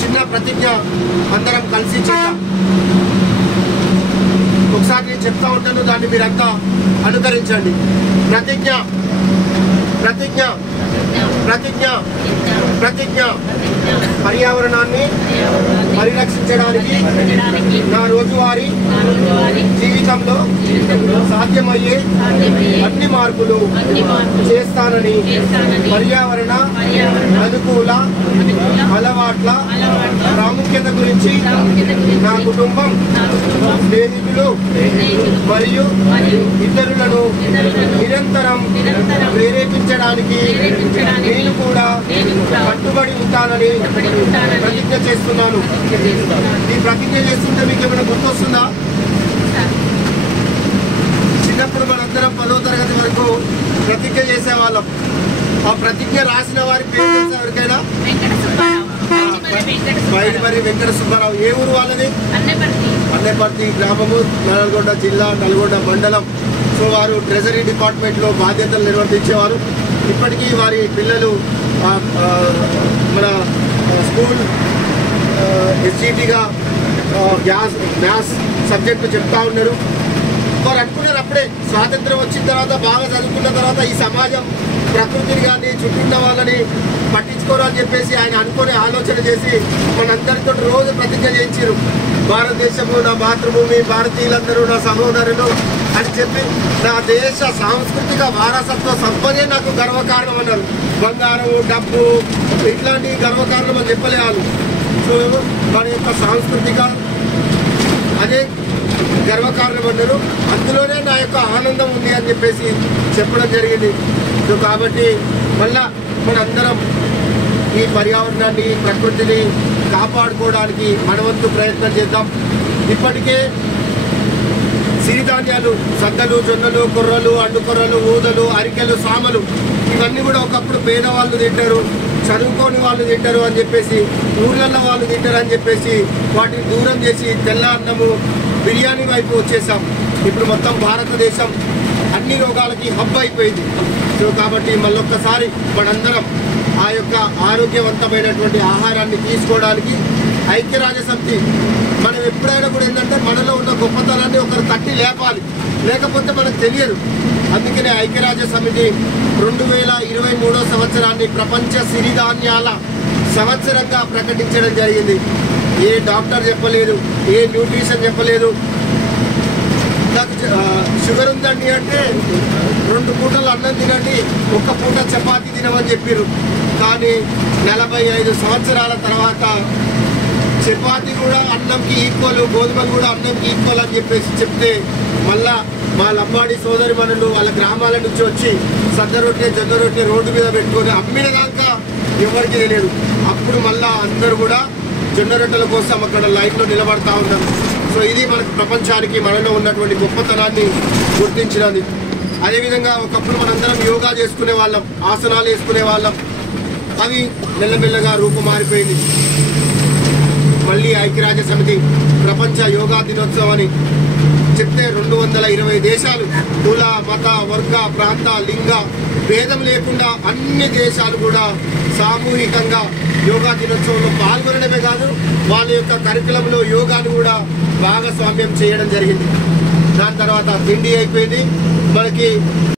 చిన్న ప్రతిజ్ఞ అందరం కలిసి చేద్దాం. ఒకసారి నేను చెప్తా ఉంటాను, దాన్ని మీరంతా అనుకరించండి. ప్రతిజ్ఞ ప్రతిజ్ఞ ప్రతిజ్ఞ ప్రతిజ్ఞ. పర్యావరణాన్ని పరిరక్షించడానికి నా రోజువారీ జీవితంలో సాధ్యమయ్యే అన్ని మార్పులు చేస్తానని పర్యావరణ అనుకూల అలవాట్ల ప్రాముఖ్యత గురించి నా కుటుంబం, స్నేహితులు మరియు ఇతరులను నిరంతరం ప్రేరేపించడానికి నేను కూడా కట్టుబడి ఉంటానని ప్రతిజ్ఞ చేస్తున్నాను. ఈ ప్రతిజ్ఞ చేస్తుంటే మీకు ఏమైనా గుర్తొస్తుందా? చిన్నప్పుడు మనందరం 10వ తరగతి వరకు ప్రతిజ్ఞ చేసేవాళ్ళం. ఆ ప్రతిజ్ఞ రాసిన వారి పేరు తెలుసా ఎవరికైనా? బయలుమరి వెంకట సుబ్బారావు. ఏ ఊరు వాళ్ళది? అన్నెపర్తి గ్రామము, నల్గొండ జిల్లా, నల్గొండ మండలం. సో వారు ట్రెజరీ డిపార్ట్మెంట్లో బాధ్యతలు నిర్వర్తించేవారు. ఇప్పటికీ వారి పిల్లలు మన స్కూల్ ఎస్జిటిగా మ్యాథ్స్ సబ్జెక్టు చెప్తా ఉన్నారు. వారు అనుకున్నారు అప్పుడే స్వాతంత్రం వచ్చిన తర్వాత, బాగా చదువుకున్న తర్వాత ఈ సమాజం ప్రకృతిని కానీ చుట్టూ వాళ్ళని పట్టించుకోవాలని చెప్పేసి ఆయన అనుకునే ఆలోచన చేసి మనందరితో రోజు ప్రతిజ్ఞ చేయించారు. భారతదేశము నా మాతృభూమి, భారతీయులందరూ నా సహోదరులు అని చెప్పి నా దేశ సాంస్కృతిక వారసత్వ సంపదే నాకు గర్వకారణం అన్నారు. బంగారం, డబ్బు ఇట్లాంటి గర్వకారణం అని చెప్పలేవాళ్ళు. సో మన యొక్క సాంస్కృతిక అదే గర్వకారణం అన్నారు. అందులోనే నా యొక్క ఆనందం ఉంది అని చెప్పేసి చెప్పడం జరిగింది. సో కాబట్టి మళ్ళా మనందరం ఈ పర్యావరణాన్ని, ప్రకృతిని కాపాడుకోవడానికి మనవంతు ప్రయత్నం చేద్దాం. ఇప్పటికే సిరిధాన్యాలు, సద్దలు, జొన్నలు, కొర్రలు, అండుకొర్రలు, ఊదలు, అరికెలు, సామలు ఇవన్నీ కూడా ఒకప్పుడు పేదవాళ్ళు తింటారు, చదువుకోని వాళ్ళు తింటారు అని చెప్పేసి, ఊర్లలో వాళ్ళు తింటారు అని చెప్పేసి వాటిని దూరం చేసి తెల్ల అన్నము, బిర్యానీ వైపు వచ్చేసాం. ఇప్పుడు మొత్తం భారతదేశం అన్ని రోగాలకి హబ్ అయిపోయింది. సో కాబట్టి మళ్ళొక్కసారి మనందరం ఆ యొక్క ఆరోగ్యవంతమైనటువంటి ఆహారాన్ని తీసుకోవడానికి ఐక్యరాజ్య సమితి మనం ఎప్పుడైనా కూడా ఏంటంటే మనలో ఉన్న గొప్పతనాన్ని ఒకరు తట్టి లేపాలి, లేకపోతే మనకు తెలియదు. అందుకనే ఐక్యరాజ్య సమితి 2023 సంవత్సరాన్ని ప్రపంచ సిరిధాన్యాల సంవత్సరంగా ప్రకటించడం జరిగింది. ఏ డాక్టర్ చెప్పలేదు, ఏ న్యూట్రిషన్ చెప్పలేదు. నాకు షుగర్ ఉందండి అంటే 2 పూటలు అన్నం తినండి, 1 పూట చపాతీ తినమని చెప్పారు. కానీ 45 సంవత్సరాల తర్వాత చపాతీ కూడా అన్నంకి ఈక్వల్, గోధుమలు కూడా అన్నంకి ఈక్వల్ అని చెప్పేసి చెప్తే మళ్ళా మా లంబాడి సోదరి మనులు వాళ్ళ గ్రామాల నుంచి వచ్చి సద్ద రొట్టె, జొన్న రొట్టె రోడ్డు మీద పెట్టుకొని అమ్మిన దాకా ఎవరికి తెలియదు. అప్పుడు మళ్ళా అందరూ కూడా జొన్న రొట్టెల కోసం అక్కడ లైన్లో నిలబడతా ఉన్నారు. సో ఇది మనకు ప్రపంచానికి మనలో ఉన్నటువంటి గొప్పతనాన్ని గుర్తించినది. అదేవిధంగా ఒకప్పుడు మనందరం యోగా చేసుకునే వాళ్ళం, ఆసనాలు వేసుకునే వాళ్ళం. అవి మెల్లమెల్లగా రూపు మారిపోయింది. మళ్ళీ ఐక్యరాజ్య సమితి ప్రపంచ యోగా దినోత్సవం అని చెప్తే 220 దేశాలు, కుల, మత, వర్గ, ప్రాంత, లింగ భేదం లేకుండా అన్ని దేశాలు కూడా సామూహికంగా యోగా దినోత్సవంలో పాల్గొనడమే కాదు, వాళ్ళ యొక్క కరికులంలో యోగాను కూడా భాగస్వామ్యం చేయడం జరిగింది. దాని తర్వాత తిండి అయిపోయింది మనకి.